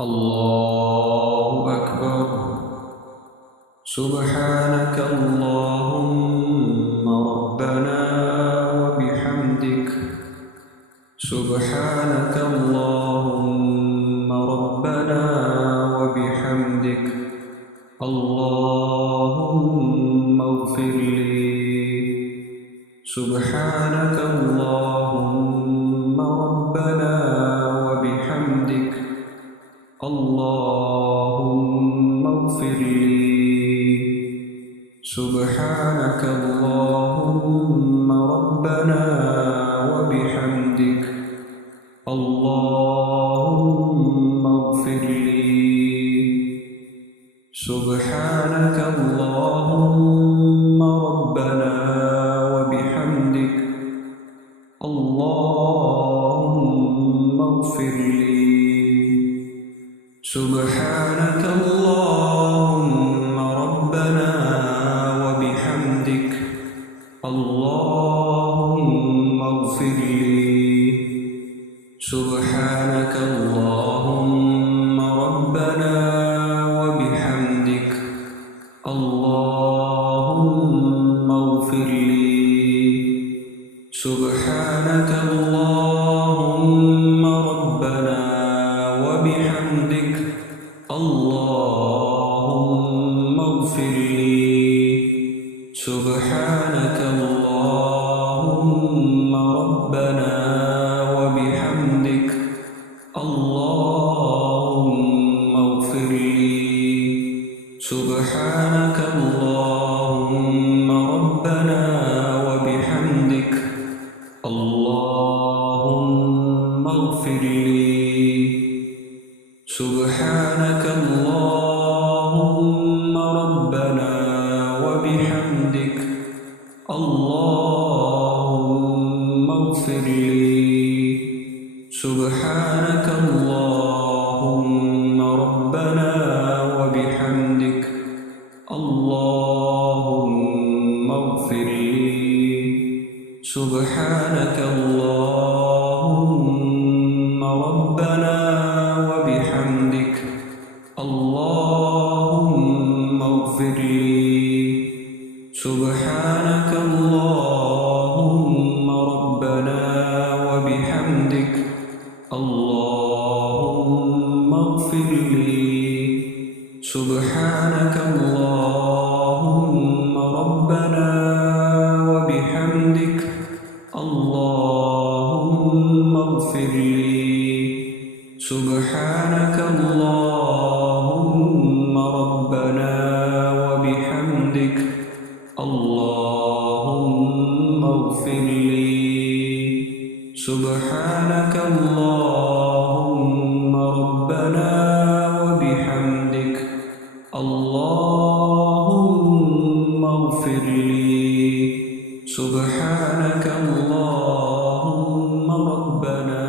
الله أكبر. سبحانك اللهم ربنا وبحمدك. سبحانك اللهم ربنا وبحمدك. اللهم اغفر لي. سبحانك اللهم ربنا وبحمدك. اللهم اغفر لي. سبحانك اللهم ربنا وبحمدك. اللهم اغفر لي. سبحانك اللهم ربنا وبحمدك. اللهم اغفر لي. سبحانك اللهم ربنا وبحمدك. اللهم اغفر لي. سبحانك اللهم ربنا وبحمدك. اللهم اغفر لي. سبحانك اللهم ربنا وبحمدك. اللهم اغفر لي. سبحانك اللهم ربنا وبحمدك. اللهم اغفر لي. سبحانك اللهم ربنا وبحمدك. اللهم اغفر لي. سبحانك اللهم ربنا وبحمدك. اللهم اغفر لي. سبحانك اللهم ربنا وبحمدك. اللهم اغفر لي. سبحانك اللهم ربنا وبحمدك. اللهم اغفر لي. سبحانك اللهم ربنا وبحمدك. اللهم اغفر لي. سبحانك اللهم ربنا وبحمدك. اللهم اغفر لي. سبحانك اللهم ربنا وبحمدك. اللهم اغفر لي. سبحانك اللهم ربنا وبحمدك. اللهم اغفر لي. سبحانك اللهم ربنا